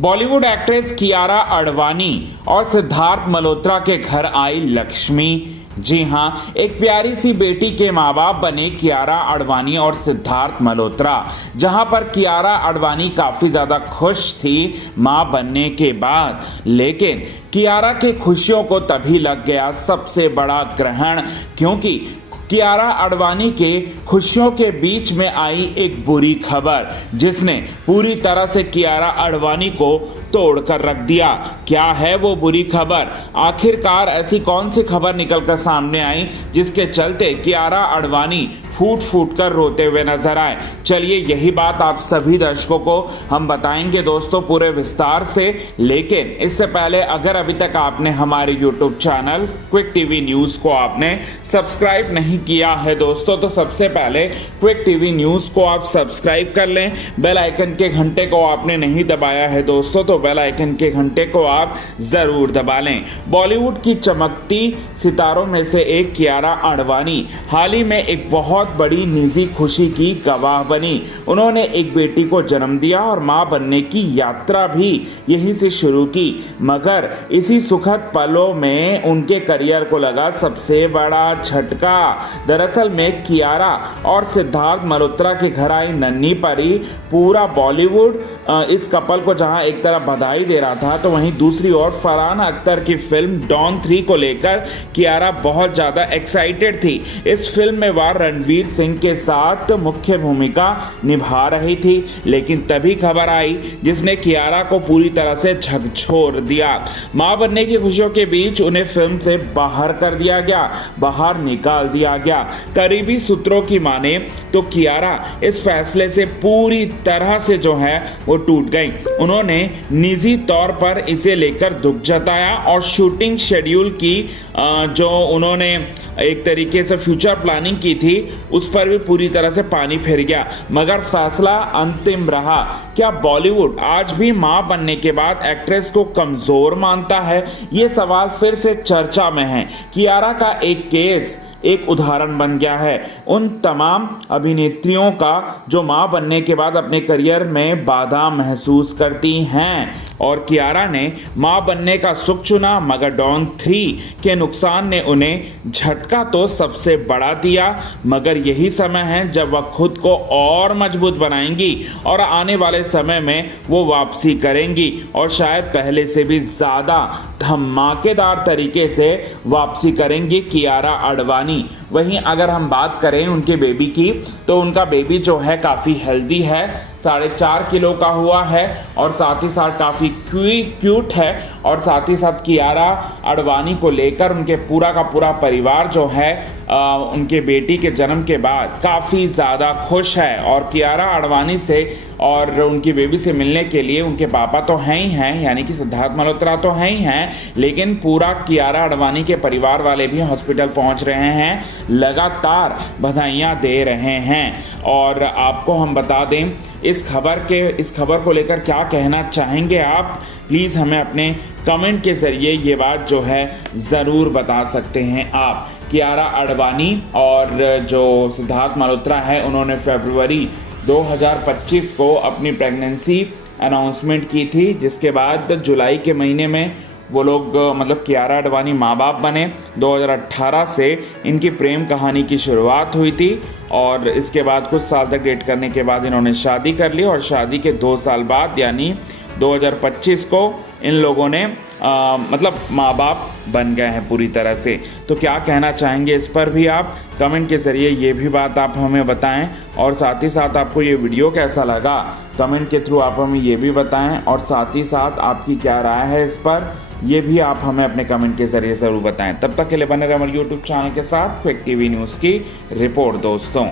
Bollywood actress Kiara Advani और सिद्धार्थ मल्होत्रा के घर आई लक्ष्मी। जी हां, एक प्यारी सी बेटी के माँ बाप बने कियारा आडवाणी और सिद्धार्थ मल्होत्रा। जहां पर कियारा आडवाणी काफी ज्यादा खुश थी माँ बनने के बाद, लेकिन कियारा की खुशियों को तभी लग गया सबसे बड़ा ग्रहण, क्योंकि कियारा आडवाणी के खुशियों के बीच में आई एक बुरी खबर जिसने पूरी तरह से कियारा आडवाणी को तोड़कर रख दिया। क्या है वो बुरी खबर? आखिरकार ऐसी कौन सी खबर निकलकर सामने आई जिसके चलते कियारा आडवाणी फूट फूट कर रोते हुए नजर आए? चलिए यही बात आप सभी दर्शकों को हम बताएंगे दोस्तों पूरे विस्तार से। लेकिन इससे पहले अगर अभी तक आपने हमारे YouTube channel quick TV news को आपने सब्सक्राइब नहीं किया है दोस्तों, तो सबसे पहले क्विक टीवी न्यूज़ को आप सब्सक्राइब कर लें। बेल आइकन के घंटे को आपने नहीं दबाया है दोस्तों, तो बेल आइकन के घंटे को आप जरूर दबा लें। बॉलीवुड की चमकती सितारों में से एक कियारा आडवाणी हाल ही में एक बहुत बड़ी निजी खुशी की गवाह बनी। उन्होंने एक बेटी को जन्म दिया और मां बनने की यात्रा भी यहीं से शुरू की। मगर इसी सुखद पलों में उनके करियर को लगा सबसे बड़ा झटका। दरअसल में कियारा और सिद्धार्थ मल्होत्रा के घर आई नन्ही परी। पूरा बॉलीवुड इस कपल को जहां एक तरफ बधाई दे रहा था, तो वहीं दूसरी ओर फरहान अख्तर की फिल्म डॉन 3 को लेकर कियारा बहुत ज्यादा एक्साइटेड थी। इस फिल्म में वह रणवीर सिंह के साथ मुख्य भूमिका निभा रही थी, लेकिन तभी खबर आई जिसने कियारा को पूरी तरह से झकझोर दिया। मां बनने की खुशियों के बीच उन्हें फिल्म से बाहर कर दिया गया, बाहर निकाल दिया गया। करीबी सूत्रों की माने तो कियारा इस फैसले से पूरी तरह से जो है वो टूट गई। उन्होंने निजी तौर पर इसे लेकर दुख जताया और शूटिंग शेड्यूल की जो उन्होंने एक तरीके से फ्यूचर प्लानिंग की थी उस पर भी पूरी तरह से पानी फिर गया। मगर फैसला अंतिम रहा। क्या बॉलीवुड आज भी मां बनने के बाद एक्ट्रेस को कमजोर मानता है? ये सवाल फिर से चर्चा में है। कियारा का एक केस एक उदाहरण बन गया है उन तमाम अभिनेत्रियों का जो मां बनने के बाद अपने करियर में बाधा महसूस करती हैं। और कियारा ने मां बनने का सुख चुना, मगर डॉन 3 के नुकसान ने उन्हें झटका तो सबसे बड़ा दिया। मगर यही समय है जब वह खुद को और मजबूत बनाएंगी और आने वाले समय में वो वापसी करेंगी और शायद पहले से भी ज़्यादा धमाकेदार तरीके से वापसी करेंगी कियारा आडवाणी। वहीं अगर हम बात करें उनके बेबी की, तो उनका बेबी जो है काफ़ी हेल्दी है, 4.5 किलो का हुआ है और साथ ही साथ काफ़ी क्यूट है। और साथ ही साथ कियारा आडवाणी को लेकर उनके पूरा का पूरा परिवार जो है उनके बेटी के जन्म के बाद काफ़ी ज़्यादा खुश है। और कियारा आडवाणी से और उनकी बेबी से मिलने के लिए उनके पापा तो हैं ही हैं, यानी कि सिद्धार्थ मल्होत्रा तो हैं ही हैं, लेकिन पूरा कियारा आडवाणी के परिवार वाले भी हॉस्पिटल पहुंच रहे हैं, लगातार बधाइयाँ दे रहे हैं। और आपको हम बता दें इस खबर को लेकर क्या कहना चाहेंगे आप? प्लीज़ हमें अपने कमेंट के ज़रिए ये बात जो है ज़रूर बता सकते हैं आप। कियारा आडवाणी और जो सिद्धार्थ मल्होत्रा है उन्होंने फरवरी 2025 को अपनी प्रेगनेंसी अनाउंसमेंट की थी, जिसके बाद जुलाई के महीने में वो लोग मतलब कियारा आडवाणी माँ बाप बने। 2018 से इनकी प्रेम कहानी की शुरुआत हुई थी और इसके बाद कुछ साल तक डेट करने के बाद इन्होंने शादी कर ली और शादी के 2 साल बाद यानी 2025 को इन लोगों ने मतलब माँ बाप बन गए हैं पूरी तरह से। तो क्या कहना चाहेंगे इस पर भी आप कमेंट के ज़रिए ये भी बात आप हमें बताएं। और साथ ही साथ आपको ये वीडियो कैसा लगा कमेंट के थ्रू आप हमें ये भी बताएं। और साथ ही साथ आपकी क्या राय है इस पर ये भी आप हमें अपने कमेंट के ज़रिए ज़रूर बताएं। तब तक के लिए बने रहे हमारे YouTube चैनल के साथ क्विक टीवी न्यूज़ की रिपोर्ट दोस्तों।